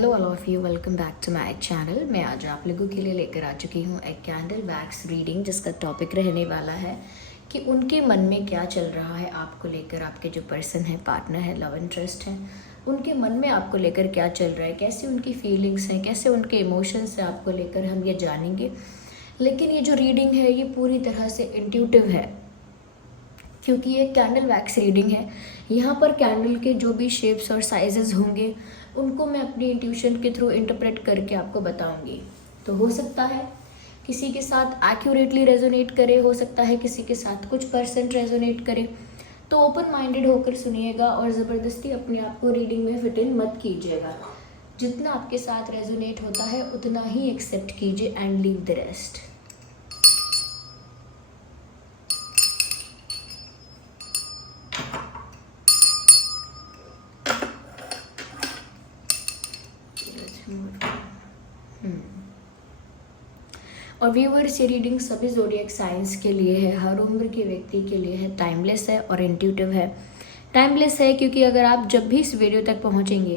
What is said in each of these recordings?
Hello all of you, welcome back to my channel. मैं आज आप लोगों के लिए लेकर आ चुकी हूँ एक कैंडल वैक्स रीडिंग, जिसका टॉपिक रहने वाला है कि उनके मन में क्या चल रहा है आपको लेकर। आपके जो पर्सन है, पार्टनर है, लव इंटरेस्ट है, उनके मन में आपको लेकर क्या चल रहा है, कैसे उनकी फीलिंग्स हैं, कैसे उनके इमोशंस हैं, आपको लेकर हम ये जानेंगे। लेकिन ये जो रीडिंग है ये पूरी तरह से इंट्यूटिव है, क्योंकि ये कैंडल वैक्स रीडिंग है। यहाँ पर कैंडल के जो भी शेप्स और साइजेस होंगे उनको मैं अपनी इंट्यूशन के थ्रू इंटरप्रेट करके आपको बताऊंगी। तो हो सकता है किसी के साथ एक्यूरेटली रेजोनेट करे, हो सकता है किसी के साथ कुछ परसेंट रेजोनेट करे। तो ओपन माइंडेड होकर सुनिएगा और ज़बरदस्ती अपने आप को रीडिंग में फिट इन मत कीजिएगा। जितना आपके साथ रेजोनेट होता है उतना ही एक्सेप्ट कीजिए एंड लीव द रेस्ट। और व्यूअर्स, ये रीडिंग सभी ज़ोडिएक साइंस के लिए है, हर उम्र के व्यक्ति के लिए है, टाइमलेस है और इंट्यूटिव है। टाइमलेस है क्योंकि अगर आप जब भी इस वीडियो तक पहुंचेंगे,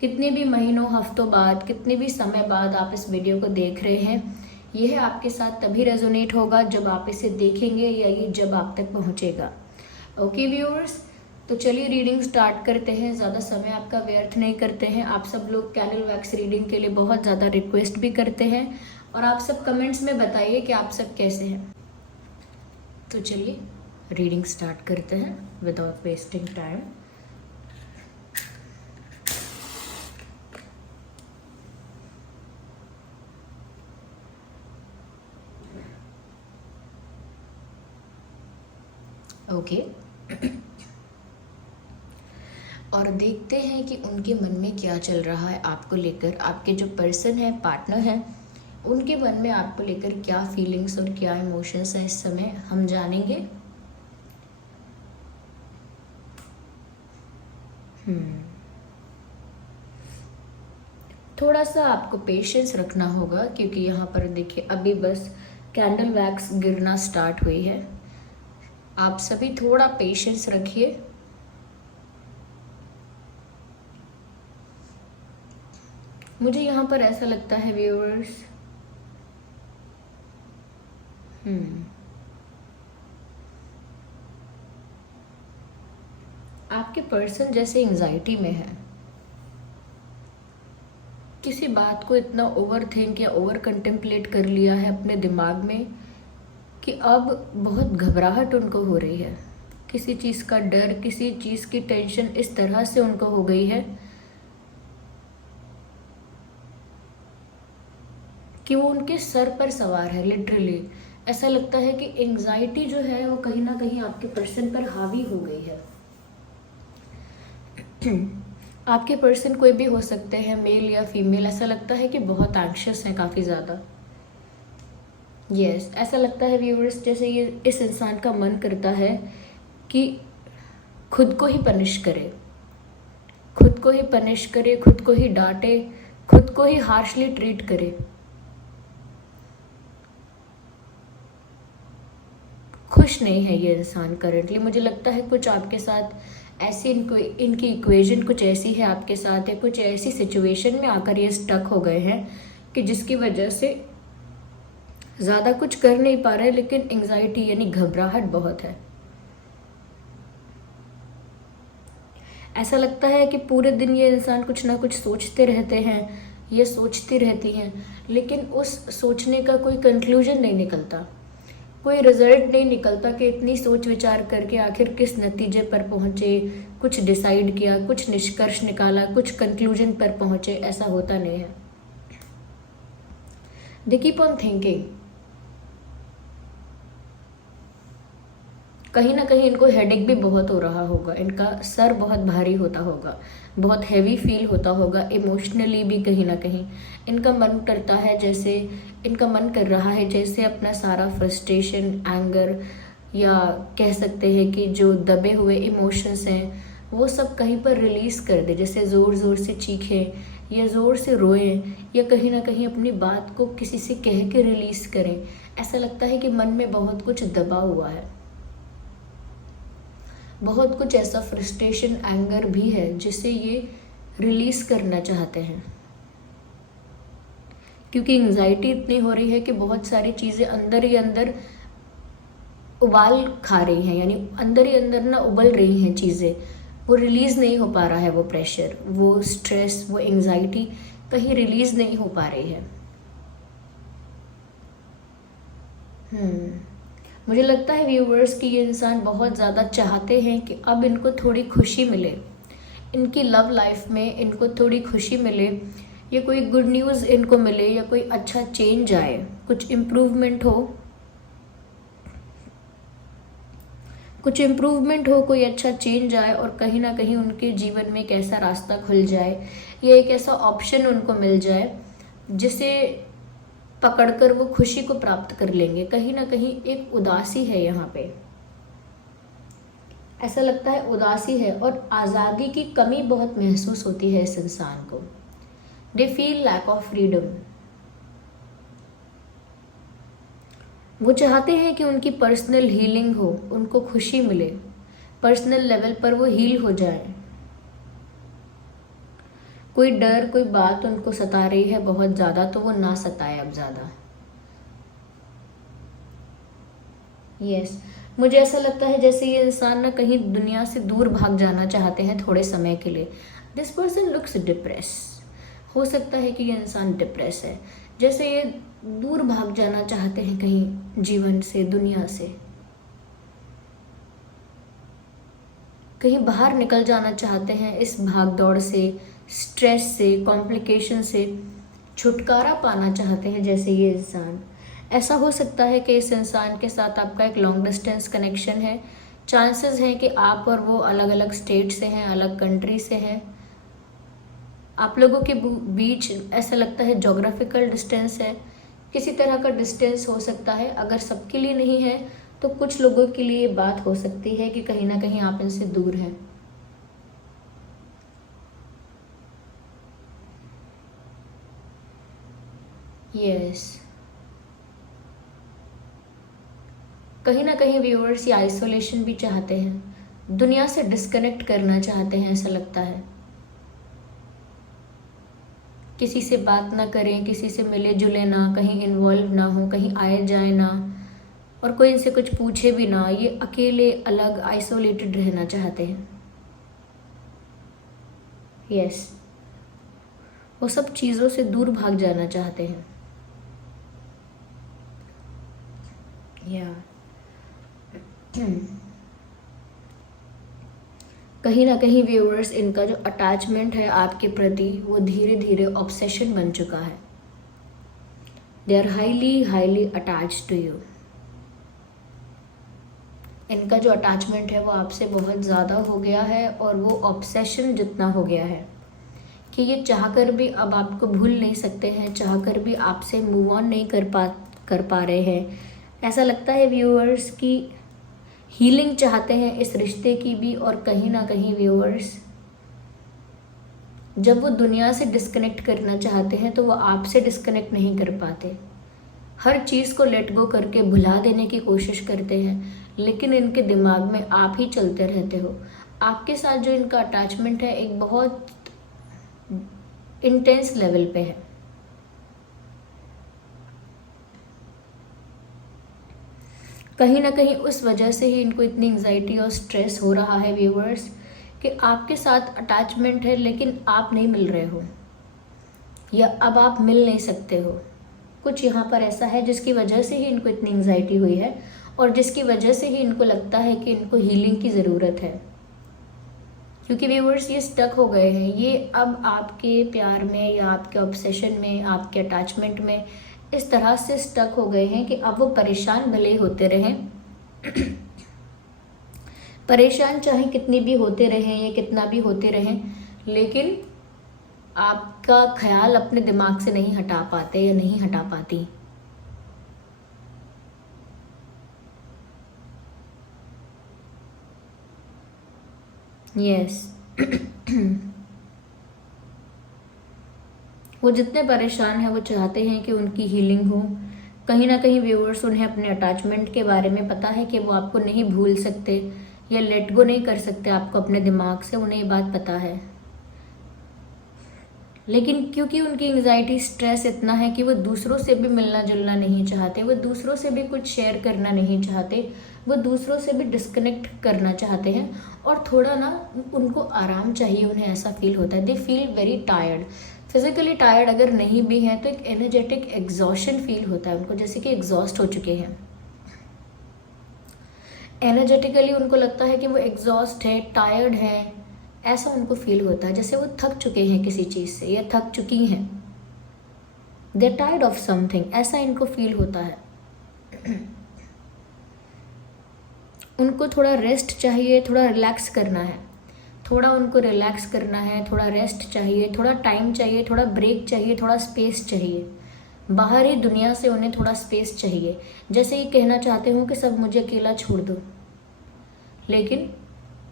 कितने भी महीनों, हफ्तों बाद, कितने भी समय बाद आप इस वीडियो को देख रहे हैं, यह आपके साथ तभी रेजोनेट होगा जब आप इसे देखेंगे या ये जब आप तक पहुँचेगा। ओके व्यूअर्स, तो चलिए रीडिंग स्टार्ट करते हैं। ज़्यादा समय आपका व्यर्थ नहीं करते हैं। आप सब लोग कैंडल वैक्स रीडिंग के लिए बहुत ज़्यादा रिक्वेस्ट भी करते हैं और आप सब कमेंट्स में बताइए कि आप सब कैसे हैं। तो चलिए रीडिंग स्टार्ट करते हैं विदाउट वेस्टिंग टाइम। ओके और देखते हैं कि उनके मन में क्या चल रहा है आपको लेकर। आपके जो पर्सन है, पार्टनर है, उनके मन में आपको लेकर क्या फीलिंग्स और क्या इमोशंस हैं इस समय हम जानेंगे। थोड़ा सा आपको पेशेंस रखना होगा क्योंकि यहाँ पर देखिए अभी बस कैंडल वैक्स गिरना स्टार्ट हुई है। आप सभी थोड़ा पेशेंस रखिए। मुझे यहाँ पर ऐसा लगता है व्यूअर्स, आपके पर्सन जैसे एंजाइटी में है, किसी बात को इतना ओवर थिंक या ओवर कंटेम्पलेट कर लिया है अपने दिमाग में कि अब बहुत घबराहट उनको हो रही है। किसी चीज़ का डर, किसी चीज़ की टेंशन इस तरह से उनको हो गई है कि वो उनके सर पर सवार है। लिटरली ऐसा लगता है कि एंजाइटी जो है वो कहीं ना कहीं आपके पर्सन पर हावी हो गई है। आपके पर्सन कोई भी हो सकते हैं, मेल या फीमेल। ऐसा लगता है कि बहुत एंग्शियस हैं, काफ़ी ज़्यादा। यस, ऐसा लगता है व्यूअर्स जैसे ये इस इंसान का मन करता है कि खुद को ही पनिश करे, खुद को ही पनिश करे, खुद को ही डांटे, खुद को ही हार्शली ट्रीट करे। खुश नहीं है ये इंसान करंटली। मुझे लगता है कुछ आपके साथ ऐसी इनकी इक्वेशन कुछ ऐसी है आपके साथ, या कुछ ऐसी सिचुएशन में आकर ये स्टक हो गए हैं कि जिसकी वजह से ज़्यादा कुछ कर नहीं पा रहे, लेकिन एंजाइटी यानी घबराहट बहुत है। ऐसा लगता है कि पूरे दिन ये इंसान कुछ ना कुछ सोचते रहते हैं, ये सोचती रहती हैं, लेकिन उस सोचने का कोई कंक्लूजन नहीं निकलता, कोई रिजल्ट नहीं निकलता कि इतनी सोच विचार करके आखिर किस नतीजे पर पहुँचे, कुछ डिसाइड किया, कुछ निष्कर्ष निकाला, कुछ कंक्लूजन पर पहुँचे। ऐसा होता नहीं है। They keep on thinking. कहीं ना कहीं इनको हेडेक भी बहुत हो रहा होगा, इनका सर बहुत भारी होता होगा, बहुत हैवी फील होता होगा, इमोशनली भी कहीं ना कहीं इनका मन करता है, जैसे इनका मन कर रहा है जैसे अपना सारा फ्रस्ट्रेशन, एंगर, या कह सकते हैं कि जो दबे हुए इमोशंस हैं वो सब कहीं पर रिलीज़ कर दे। जैसे ज़ोर ज़ोर से चीखें या ज़ोर से रोएं या कहीं ना कहीं अपनी बात को किसी से कह के रिलीज़ करें। ऐसा लगता है कि मन में बहुत कुछ दबा हुआ है, बहुत कुछ ऐसा फ्रस्ट्रेशन, एंगर भी है जिसे ये रिलीज़ करना चाहते हैं। क्योंकि एंग्जाइटी इतनी हो रही है कि बहुत सारी चीज़ें अंदर ही अंदर उबाल खा रही हैं, यानी अंदर ही अंदर ना उबल रही हैं चीज़ें, वो रिलीज़ नहीं हो पा रहा है, वो प्रेशर, वो स्ट्रेस, वो एंग्जाइटी कहीं रिलीज़ नहीं हो पा रही है। मुझे लगता है व्यूवर्स कि ये इंसान बहुत ज़्यादा चाहते हैं कि अब इनको थोड़ी खुशी मिले, इनकी लव लाइफ में इनको थोड़ी खुशी मिले, या कोई गुड न्यूज़ इनको मिले, या कोई अच्छा चेंज आए, कुछ इम्प्रूवमेंट हो, कोई अच्छा चेंज आए, और कहीं ना कहीं उनके जीवन में एक ऐसा रास्ता खुल जाए या एक ऐसा ऑप्शन उनको मिल जाए जिसे पकड़कर वो खुशी को प्राप्त कर लेंगे। कहीं ना कहीं एक उदासी है यहाँ पे, ऐसा लगता है उदासी है, और आज़ादी की कमी बहुत महसूस होती है इस इंसान को। They feel lack of freedom. वो चाहते हैं कि उनकी पर्सनल हीलिंग हो, उनको खुशी मिले, पर्सनल लेवल पर वो हील हो जाए। कोई डर, कोई बात उनको सता रही है बहुत ज़्यादा, तो वो ना सताए अब ज़्यादा। यस, मुझे ऐसा लगता है जैसे ये इंसान ना कहीं दुनिया से दूर भाग जाना चाहते हैं थोड़े समय के लिए। This person looks depress. हो सकता है कि ये इंसान डिप्रेस है, जैसे ये दूर भाग जाना चाहते हैं कहीं जीवन से, दुनिया से, कहीं बाहर निकल जाना चाहते हैं इस भाग दौड़ से, स्ट्रेस से, कॉम्प्लिकेशन से छुटकारा पाना चाहते हैं जैसे ये इंसान। ऐसा हो सकता है कि इस इंसान के साथ आपका एक लॉन्ग डिस्टेंस कनेक्शन है। चांसेस हैं कि आप और वो अलग अलग स्टेट से हैं, अलग कंट्री से हैं। आप लोगों के बीच ऐसा लगता है जोग्राफिकल डिस्टेंस है, किसी तरह का डिस्टेंस हो सकता है। अगर सबके लिए नहीं है तो कुछ लोगों के लिए बात हो सकती है कि कहीं ना कहीं आप इनसे दूर हैं। यस, कहीं ना कहीं व्यूअर्स ये आइसोलेशन भी चाहते हैं, दुनिया से डिस्कनेक्ट करना चाहते हैं। ऐसा लगता है किसी से बात ना करें, किसी से मिले जुले ना, कहीं इन्वॉल्व ना हो, कहीं आए जाए ना, और कोई इनसे कुछ पूछे भी ना। ये अकेले, अलग, आइसोलेटेड रहना चाहते हैं। यस, वो सब चीज़ों से दूर भाग जाना चाहते हैं। या कहीं ना कहीं व्यूअर्स इनका जो अटैचमेंट है आपके प्रति वो धीरे धीरे ऑब्सेशन बन चुका है। They are highly highly attach to you. इनका जो अटैचमेंट है वो आपसे बहुत ज़्यादा हो गया है, और वो ऑब्सेशन जितना हो गया है कि ये चाहकर भी अब आपको भूल नहीं सकते हैं, चाहकर भी आपसे मूव ऑन नहीं कर पा रहे हैं। ऐसा लगता है व्यूअर्स कि हीलिंग चाहते हैं इस रिश्ते की भी, और कहीं ना कहीं व्यूअर्स जब वो दुनिया से डिस्कनेक्ट करना चाहते हैं तो वो आपसे डिस्कनेक्ट नहीं कर पाते। हर चीज़ को लेट गो करके भुला देने की कोशिश करते हैं, लेकिन इनके दिमाग में आप ही चलते रहते हो। आपके साथ जो इनका अटैचमेंट है एक बहुत इंटेंस लेवल पे है। कहीं ना कहीं उस वजह से ही इनको इतनी एंजाइटी और स्ट्रेस हो रहा है व्यूअर्स, कि आपके साथ अटैचमेंट है लेकिन आप नहीं मिल रहे हो, या अब आप मिल नहीं सकते हो। कुछ यहाँ पर ऐसा है जिसकी वजह से ही इनको इतनी एंजाइटी हुई है, और जिसकी वजह से ही इनको लगता है कि इनको हीलिंग की ज़रूरत है। क्योंकि व्यूअर्स ये स्टक हो गए हैं, ये अब आपके प्यार में या आपके ऑब्सेशन में, आपके अटैचमेंट में इस तरह से स्टक हो गए हैं कि अब वो परेशान भले ही होते रहें परेशान चाहे कितनी भी होते रहें या कितना भी होते रहें, लेकिन आपका ख्याल अपने दिमाग से नहीं हटा पाते या नहीं हटा पाती। यस वो जितने परेशान हैं वो चाहते हैं कि उनकी हीलिंग हो। कहीं ना कहीं व्यूअर्स उन्हें अपने अटैचमेंट के बारे में पता है कि वो आपको नहीं भूल सकते या लेट गो नहीं कर सकते आपको अपने दिमाग से, उन्हें ये बात पता है। लेकिन क्योंकि उनकी एंग्जाइटी स्ट्रेस इतना है कि वो दूसरों से भी मिलना जुलना नहीं चाहते, वो दूसरों से भी कुछ शेयर करना नहीं चाहते, वो दूसरों से भी डिस्कनेक्ट करना चाहते हैं और थोड़ा ना उनको आराम चाहिए, उन्हें ऐसा फील होता है। They feel very tired, physically tired अगर नहीं भी हैं तो एक एनर्जेटिक एग्जॉशन फील होता है उनको, जैसे कि एग्जॉस्ट हो चुके हैं। एनर्जेटिकली उनको लगता है कि वो एग्जॉस्ट है, टायर्ड है, ऐसा उनको फील होता है, जैसे वो थक चुके हैं किसी चीज़ से या थक चुकी हैं। दे टायर्ड ऑफ समथिंग, ऐसा इनको फील होता है। उनको थोड़ा रेस्ट चाहिए, थोड़ा रिलैक्स करना है, थोड़ा उनको रिलैक्स करना है, थोड़ा रेस्ट चाहिए, थोड़ा टाइम चाहिए, थोड़ा ब्रेक चाहिए, थोड़ा स्पेस चाहिए। बाहरी दुनिया से उन्हें थोड़ा स्पेस चाहिए, जैसे ये कहना चाहते हो कि सब मुझे अकेला छोड़ दो, लेकिन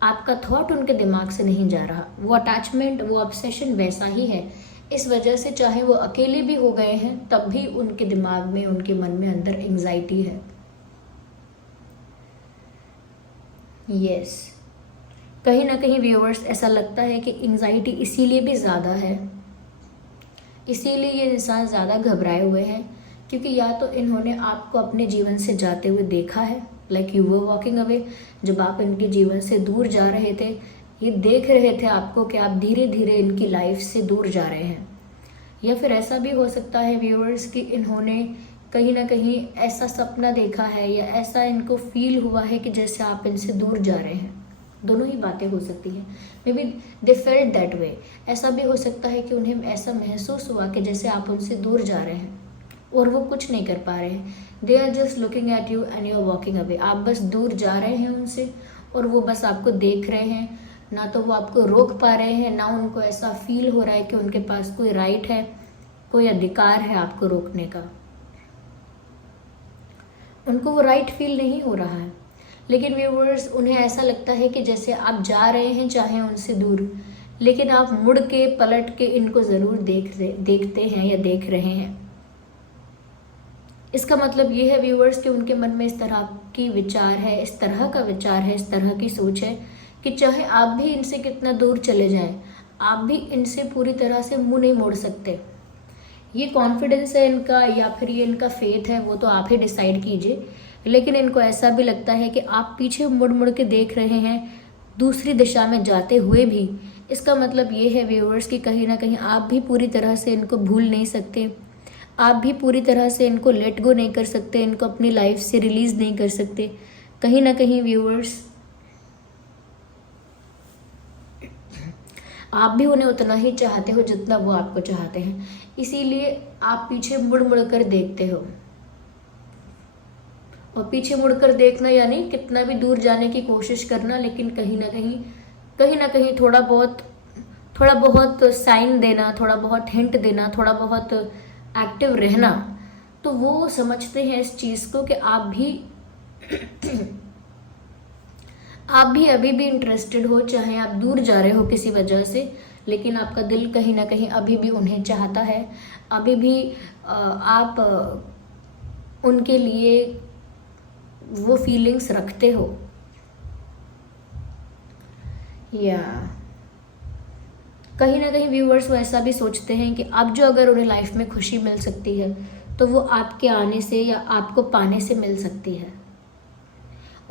आपका थॉट उनके दिमाग से नहीं जा रहा। वो अटैचमेंट, वो ऑब्सेशन वैसा ही है। इस वजह से चाहे वो अकेले भी हो गए हैं तब भी उनके दिमाग में, उनके मन में अंदर एंग्जाइटी है। यस, कहीं ना कहीं व्यूअर्स ऐसा लगता है कि एंग्जाइटी इसीलिए भी ज़्यादा है, इसीलिए ये इंसान ज़्यादा घबराए हुए हैं, क्योंकि या तो इन्होंने आपको अपने जीवन से जाते हुए देखा है, like you were walking away, जब आप इनके जीवन से दूर जा रहे थे, ये देख रहे थे आपको कि आप धीरे धीरे इनकी लाइफ से दूर जा रहे हैं। या फिर ऐसा भी हो सकता है व्यूअर्स कि इन्होंने कहीं ना कहीं ऐसा सपना देखा है या ऐसा इनको फील हुआ है कि जैसे आप इनसे दूर जा रहे हैं। दोनों ही बातें हो सकती हैं। May be they felt that way. ऐसा भी हो सकता है कि उन्हें ऐसा महसूस हुआ कि जैसे आप उनसे दूर जा रहे हैं और वो कुछ नहीं कर पा रहे हैं। They are just looking at you and you are walking away. आप बस दूर जा रहे हैं उनसे और वो बस आपको देख रहे हैं, ना तो वो आपको रोक पा रहे हैं, ना उनको ऐसा फील हो रहा है कि उनके पास कोई राइट है, कोई अधिकार है आपको रोकने का। उनको वो राइट फील नहीं हो रहा है। लेकिन व्यूअर्स, उन्हें ऐसा लगता है कि जैसे आप जा रहे हैं चाहे उनसे दूर, लेकिन आप मुड़ के पलट के इनको ज़रूर देखते हैं या देख रहे हैं। इसका मतलब ये है व्यूअर्स कि उनके मन में इस तरह की विचार है, इस तरह का विचार है, इस तरह की सोच है कि चाहे आप भी इनसे कितना दूर चले जाएं, आप भी इनसे पूरी तरह से मुंह नहीं मोड़ सकते। ये कॉन्फिडेंस है इनका या फिर ये इनका फेथ है, वो तो आप ही डिसाइड कीजिए। लेकिन इनको ऐसा भी लगता है कि आप पीछे मुड़ मुड़ के देख रहे हैं दूसरी दिशा में जाते हुए भी। इसका मतलब ये है व्यूअर्स कि कहीं ना कहीं आप भी पूरी तरह से इनको भूल नहीं सकते, आप भी पूरी तरह से इनको लेट गो नहीं कर सकते, इनको अपनी लाइफ से रिलीज़ नहीं कर सकते। कहीं ना कहीं व्यूअर्स, आप भी उन्हें उतना ही चाहते हो जितना वो आपको चाहते हैं, इसीलिए आप पीछे मुड़ मुड़ कर देखते हो। और पीछे मुड़कर देखना यानी कितना भी दूर जाने की कोशिश करना, लेकिन कहीं ना कहीं थोड़ा बहुत साइन देना, थोड़ा बहुत हिंट देना, थोड़ा बहुत एक्टिव रहना। तो वो समझते हैं इस चीज़ को कि आप भी अभी भी इंटरेस्टेड हो, चाहे आप दूर जा रहे हो किसी वजह से, लेकिन आपका दिल कहीं ना कहीं अभी भी उन्हें चाहता है। अभी भी आप उनके लिए वो फीलिंग्स रखते हो। या कहीं ना कहीं व्यूअर्स वो ऐसा भी सोचते हैं कि अब जो अगर उन्हें लाइफ में खुशी मिल सकती है तो वो आपके आने से या आपको पाने से मिल सकती है।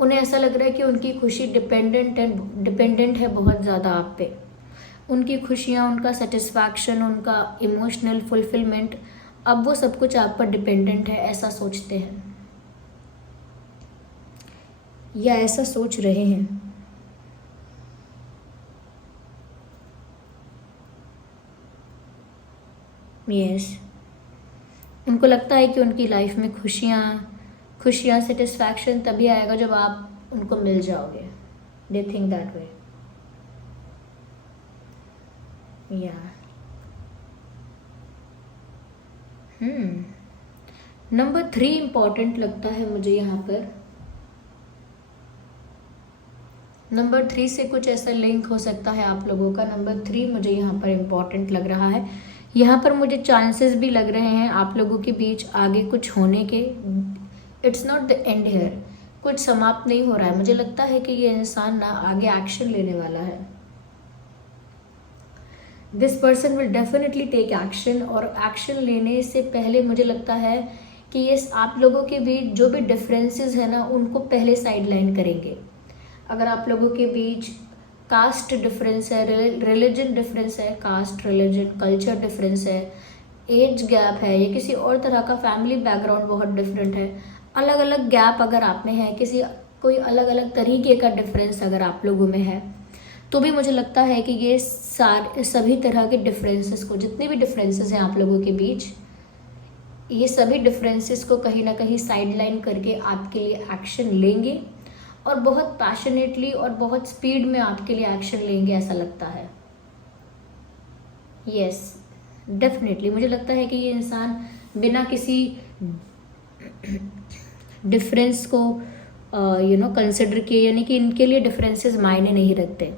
उन्हें ऐसा लग रहा है कि उनकी खुशी डिपेंडेंट है बहुत ज़्यादा आप पे। उनकी खुशियाँ, उनका सेटिस्फैक्शन, उनका इमोशनल फुलफिलमेंट, अब वो सब कुछ आप पर डिपेंडेंट है, ऐसा सोचते हैं या ऐसा सोच रहे हैं। यस, उनको लगता है कि उनकी लाइफ में खुशियाँ सेटिस्फैक्शन तभी आएगा जब आप उनको मिल जाओगे। They think that way. या नंबर 3 इम्पॉर्टेंट लगता है मुझे यहाँ पर। नंबर 3 से कुछ ऐसा लिंक हो सकता है आप लोगों का। नंबर 3 मुझे यहाँ पर इम्पॉर्टेंट लग रहा है। यहाँ पर मुझे चांसेस भी लग रहे हैं आप लोगों के बीच आगे कुछ होने के। It's not the end here, कुछ समाप्त नहीं हो रहा है। मुझे लगता है कि ये इंसान ना आगे एक्शन लेने वाला है। This person will definitely take action, और एक्शन लेने से पहले मुझे लगता है कि ये आप लोगों के बीच जो भी डिफरेंसेस है ना उनको पहले साइड लाइन करेंगे। अगर आप लोगों के बीच कास्ट डिफरेंस है, रिलीजन डिफरेंस है, कास्ट रिलीजन कल्चर डिफरेंस है, एज गैप है, या किसी और तरह का फैमिली बैकग्राउंड बहुत डिफरेंट है, अलग अलग गैप अगर आप में है, किसी कोई अलग अलग तरीके का डिफरेंस अगर आप लोगों में है, तो भी मुझे लगता है कि ये सभी तरह के डिफरेंसेस को, जितने भी डिफरेंसेस हैं आप लोगों के बीच, ये सभी डिफरेंसेस को कहीं ना कहीं साइड लाइन करके आपके लिए एक्शन लेंगे, और बहुत पैशनेटली और बहुत स्पीड में आपके लिए एक्शन लेंगे ऐसा लगता है। यस, डेफिनेटली मुझे लगता है कि ये इंसान बिना किसी डिफरेंस को कंसिडर किए, यानी कि इनके लिए डिफरेंसेस मायने नहीं रखते।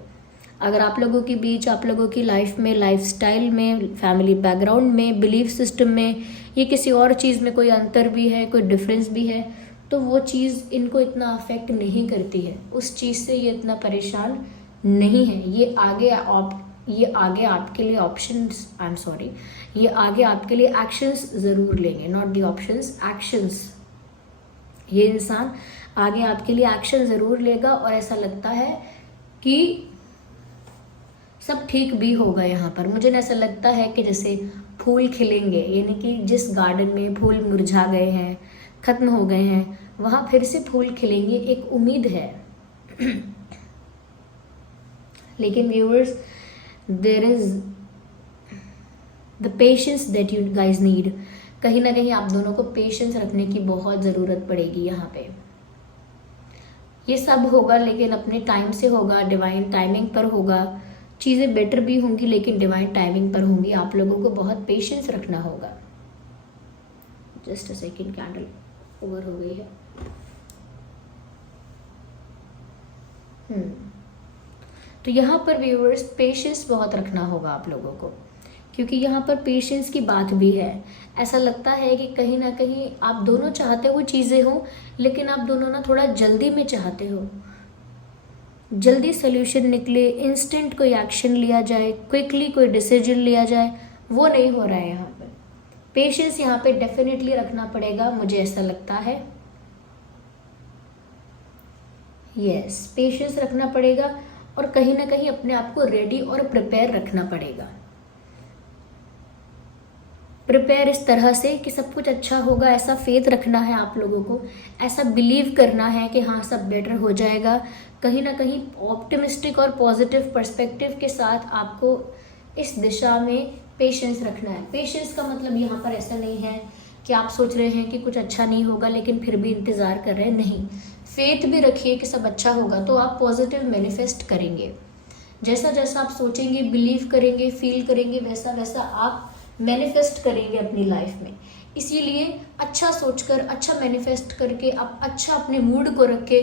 अगर आप लोगों के बीच, आप लोगों की लाइफ में, लाइफस्टाइल में, फैमिली बैकग्राउंड में, बिलीफ सिस्टम में, ये किसी और चीज़ में कोई अंतर भी है, कोई डिफरेंस भी है, तो वो चीज़ इनको इतना अफेक्ट नहीं करती है, उस चीज़ से ये इतना परेशान नहीं है। ये आगे आपके लिए ऑप्शंस, आई एम सॉरी, ये आगे आपके लिए एक्शंस ज़रूर लेंगे, नॉट दी ऑप्शंस, एक्शंस। ये इंसान आगे आपके लिए एक्शन ज़रूर लेगा, और ऐसा लगता है कि सब ठीक भी होगा। यहाँ पर मुझे ऐसा लगता है कि जैसे फूल खिलेंगे, यानी कि जिस गार्डन में फूल मुरझा गए हैं, ख़त्म हो गए हैं, वहाँ फिर से फूल खिलेंगे, एक उम्मीद है। लेकिन viewers, there is the patience that you guys need. कहीं ना कहीं आप दोनों को पेशेंस रखने की बहुत ज़रूरत पड़ेगी। यहाँ पे ये सब होगा, लेकिन अपने टाइम से होगा, डिवाइन टाइमिंग पर होगा। चीज़ें बेटर भी होंगी, लेकिन डिवाइन टाइमिंग पर होंगी। आप लोगों को बहुत पेशेंस रखना होगा। Just a second, candle over हो गई है। तो यहाँ पर व्यूअर्स पेशेंस बहुत रखना होगा आप लोगों को, क्योंकि यहाँ पर पेशेंस की बात भी है। ऐसा लगता है कि कहीं ना कहीं आप दोनों चाहते हो चीज़ें हो, लेकिन आप दोनों ना थोड़ा जल्दी में चाहते हो, जल्दी सोल्यूशन निकले, इंस्टेंट कोई एक्शन लिया जाए, क्विकली कोई डिसीजन लिया जाए, वो नहीं हो रहा है। यहाँ पर पेशेंस यहाँ पे डेफिनेटली रखना पड़ेगा, मुझे ऐसा लगता है। यस, पेशेंस रखना पड़ेगा, और कहीं ना कहीं अपने आप को रेडी और प्रिपेयर रखना पड़ेगा। प्रिपेयर इस तरह से कि सब कुछ अच्छा होगा, ऐसा फेथ रखना है आप लोगों को, ऐसा बिलीव करना है कि हाँ सब बेटर हो जाएगा। कहीं ना कहीं ऑप्टिमिस्टिक और पॉजिटिव पर्सपेक्टिव के साथ आपको इस दिशा में पेशेंस रखना है। पेशेंस का मतलब यहाँ पर ऐसा नहीं है कि आप सोच रहे हैं कि कुछ अच्छा नहीं होगा लेकिन फिर भी इंतज़ार कर रहे हैं, नहीं। फेथ भी रखिए कि सब अच्छा होगा, तो आप पॉजिटिव मैनिफेस्ट करेंगे। जैसा जैसा आप सोचेंगे, बिलीव करेंगे, फील करेंगे, वैसा वैसा आप मैनिफेस्ट करेंगे अपनी लाइफ में। इसीलिए अच्छा सोचकर, अच्छा मैनिफेस्ट करके, आप अच्छा अपने मूड को रख के,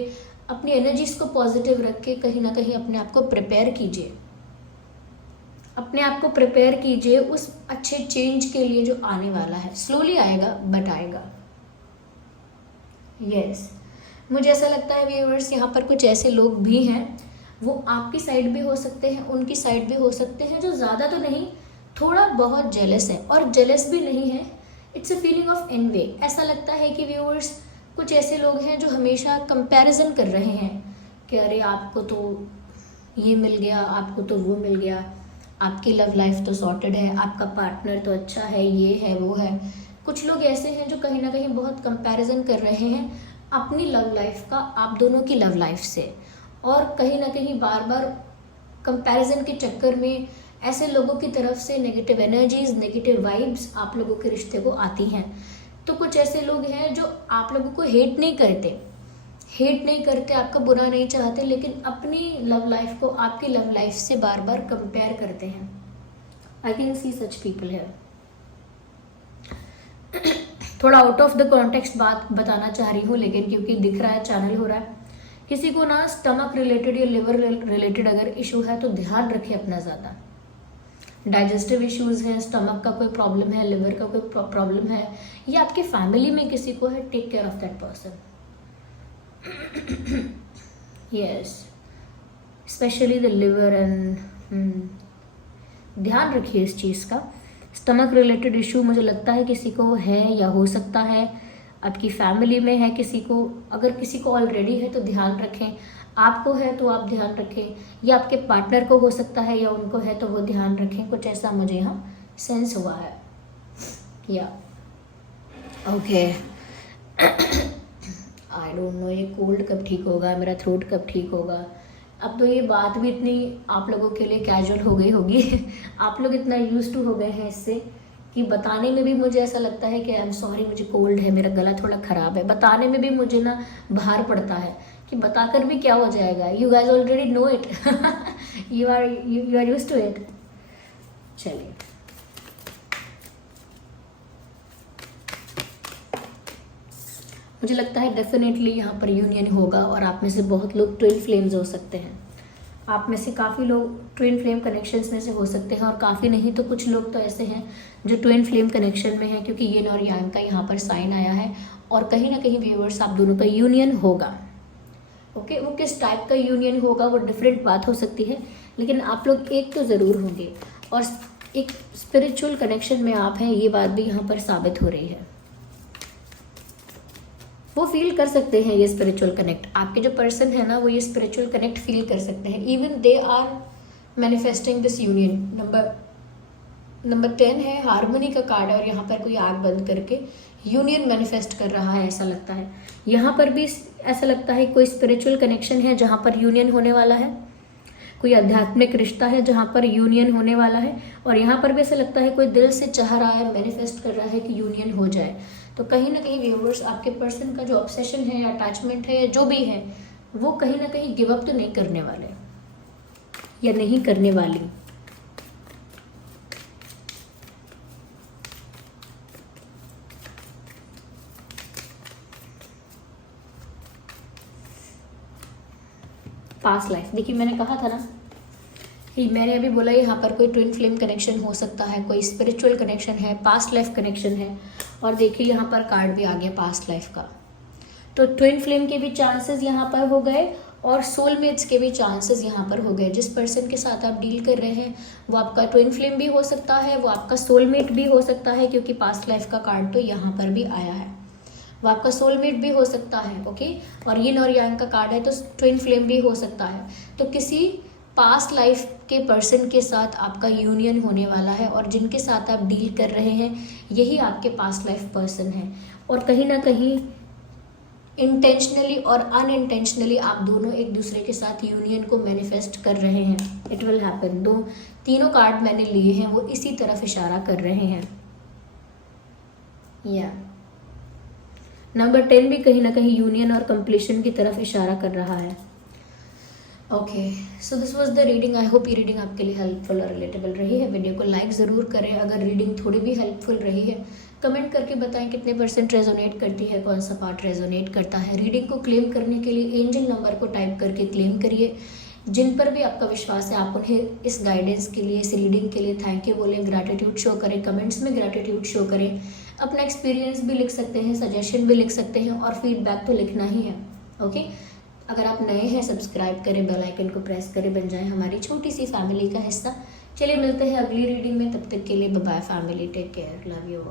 अपनी एनर्जीज को पॉजिटिव रख के कहीं ना कहीं अपने आप को प्रिपेयर कीजिए। अपने आप को प्रिपेयर कीजिए उस अच्छे चेंज के लिए जो आने वाला है। स्लोली आएगा बट आएगा। यस, मुझे ऐसा लगता है व्यूअर्स, यहाँ पर कुछ ऐसे लोग भी हैं, वो आपकी साइड भी हो सकते हैं, उनकी साइड भी हो सकते हैं, जो ज़्यादा तो नहीं, थोड़ा बहुत जेलस है। और जेलस भी नहीं है, it's a feeling of envy. ऐसा लगता है कि व्यूअर्स कुछ ऐसे लोग हैं जो हमेशा कंपैरिजन कर रहे हैं कि अरे आपको तो ये मिल गया, आपको तो वो मिल गया, आपकी लव लाइफ तो सॉर्टेड है, आपका पार्टनर तो अच्छा है, ये है वो है। कुछ लोग ऐसे हैं जो कहीं ना कहीं बहुत कंपैरिजन कर रहे हैं अपनी लव लाइफ का आप दोनों की लव लाइफ से, और कहीं ना कहीं बार बार कंपैरिजन के चक्कर में ऐसे लोगों की तरफ से नेगेटिव एनर्जीज, नेगेटिव वाइब्स आप लोगों के रिश्ते को आती हैं। तो कुछ ऐसे लोग हैं जो आप लोगों को हेट नहीं करते, आपका बुरा नहीं चाहते, लेकिन अपनी लव लाइफ को आपकी लव लाइफ से बार बार कंपेयर करते हैं। I can see such people है। थोड़ा आउट ऑफ द कॉन्टेक्स्ट बात बताना चाह रही हूँ, लेकिन क्योंकि दिख रहा है, चैनल हो रहा है। किसी को ना स्टमक रिलेटेड या लिवर रिलेटेड अगर इशू है तो ध्यान रखिए अपना ज़्यादा। डाइजेस्टिव इश्यूज हैं, स्टमक का कोई प्रॉब्लम है, लिवर का कोई प्रॉब्लम है, या आपके फैमिली में किसी को है, take care of that person. Yes, specially the liver and ध्यान रखिए इस चीज़ का। स्टमक रिलेटेड इशू मुझे लगता है किसी को है या हो सकता है, आपकी फैमिली में है किसी को। अगर किसी को ऑलरेडी है तो ध्यान रखें, आपको है तो आप ध्यान रखें, या आपके पार्टनर को हो सकता है या उनको है तो वो ध्यान रखें। कुछ ऐसा मुझे यहाँ सेंस हुआ है। या ओके, आई डोंट नो ये कोल्ड कब ठीक होगा, मेरा थ्रोट कब ठीक होगा। अब तो ये बात भी इतनी आप लोगों के लिए कैजुअल हो गई होगी आप लोग इतना यूज टू हो गए हैं इससे कि बताने में भी मुझे ऐसा लगता है कि आई एम सॉरी मुझे कोल्ड है, मेरा गला थोड़ा ख़राब है। बताने में भी मुझे ना भार पड़ता है कि बताकर भी क्या हो जाएगा। You guys already know it, you are use to it. चलिए, मुझे लगता है डेफिनेटली यहाँ पर यूनियन होगा और आप में से बहुत लोग ट्विन फ्लेम्स हो सकते हैं। आप में से काफ़ी लोग ट्विन फ्लेम कनेक्शंस में से हो सकते हैं, और काफ़ी नहीं तो कुछ लोग तो ऐसे हैं जो ट्विन फ्लेम कनेक्शन में हैं, क्योंकि यिन और यांग का यहाँ पर साइन आया है। और कहीं ना कहीं व्यूअर्स आप दोनों का यूनियन होगा। ओके, वो किस टाइप का यूनियन होगा वो डिफरेंट बात हो सकती है, लेकिन आप लोग एक तो ज़रूर होंगे। और एक स्पिरिचुअल कनेक्शन में आप हैं, ये बात भी यहाँ पर साबित हो रही है। वो फील कर सकते हैं ये स्पिरिचुअल कनेक्ट। आपके जो पर्सन है ना, वो ये स्पिरिचुअल कनेक्ट फील कर सकते हैं। Even they are manifesting this union. Number 10 है, हार्मनी का कार्ड है, और यहाँ पर कोई आग बंद करके यूनियन मैनिफेस्ट कर रहा है, ऐसा लगता है। यहाँ पर भी ऐसा लगता है कोई स्पिरिचुअल कनेक्शन है जहाँ पर यूनियन होने वाला है, कोई आध्यात्मिक रिश्ता है जहाँ पर यूनियन होने वाला है। और यहाँ पर भी ऐसा लगता है कोई दिल से चाह रहा है, मैनिफेस्ट कर रहा है कि यूनियन हो जाए। तो कहीं ना कहीं व्यूअर्स आपके पर्सन का जो ऑब्सेशन है या अटैचमेंट है या जो भी है, वो कहीं ना कहीं गिव अप तो नहीं करने वाले या नहीं करने वाली। पास्ट लाइफ, देखिए मैंने कहा था ना कि मैंने अभी बोला यहाँ पर कोई ट्विन फ्लेम कनेक्शन हो सकता है, कोई स्पिरिचुअल कनेक्शन है, पास्ट लाइफ कनेक्शन है। और देखिए यहाँ पर कार्ड भी आ गया पास्ट लाइफ का। तो ट्विन फ्लेम के भी चांसेस यहाँ पर हो गए और सोलमेट्स के भी चांसेस यहाँ पर हो गए। जिस पर्सन के साथ आप डील कर रहे हैं वो आपका ट्विन फ्लेम भी हो सकता है, वो आपका सोलमेट भी हो सकता है, क्योंकि पास्ट लाइफ का कार्ड तो यहाँ पर भी आया है। वो आपका सोलमेट भी हो सकता है, ओके। और यिन और यांग का कार्ड है तो ट्विन फ्लेम भी हो सकता है। तो किसी पास्ट लाइफ के पर्सन के साथ आपका यूनियन होने वाला है, और जिनके साथ आप डील कर रहे हैं यही आपके पास्ट लाइफ पर्सन है। और कहीं ना कहीं इंटेंशनली और अनइंटेंशनली आप दोनों एक दूसरे के साथ यूनियन को मैनिफेस्ट कर रहे हैं। It will happen. तीनों कार्ड मैंने लिए हैं वो इसी तरफ इशारा कर रहे हैं। या नंबर 10 भी कहीं ना कहीं यूनियन और कंप्लीशन की तरफ इशारा कर रहा है। Okay, so this was the reading. I hope ये रीडिंग आपके लिए हेल्पफुल और रिलेटेबल रही है। वीडियो को लाइक ज़रूर करें अगर रीडिंग थोड़ी भी हेल्पफुल रही है। कमेंट करके बताएं कितने % रेजोनेट करती है, कौन सा पार्ट रेजोनेट करता है। रीडिंग को क्लेम करने के लिए एंजल नंबर को टाइप करके क्लेम करिए। जिन पर भी आपका विश्वास है आप उन्हें इस गाइडेंस के लिए, इस रीडिंग के लिए थैंक यू बोलें, ग्रैटिट्यूड शो करें, कमेंट्स में ग्रैटिट्यूड शो करें। अपना एक्सपीरियंस भी लिख सकते हैं, सजेशन भी लिख सकते हैं, और फीडबैक तो लिखना ही है, ओके। अगर आप नए हैं सब्सक्राइब करें, बेल आइकन को प्रेस करें, बन जाएं हमारी छोटी सी फैमिली का हिस्सा। चलिए मिलते हैं अगली रीडिंग में, तब तक के लिए bye bye family, take care, love you.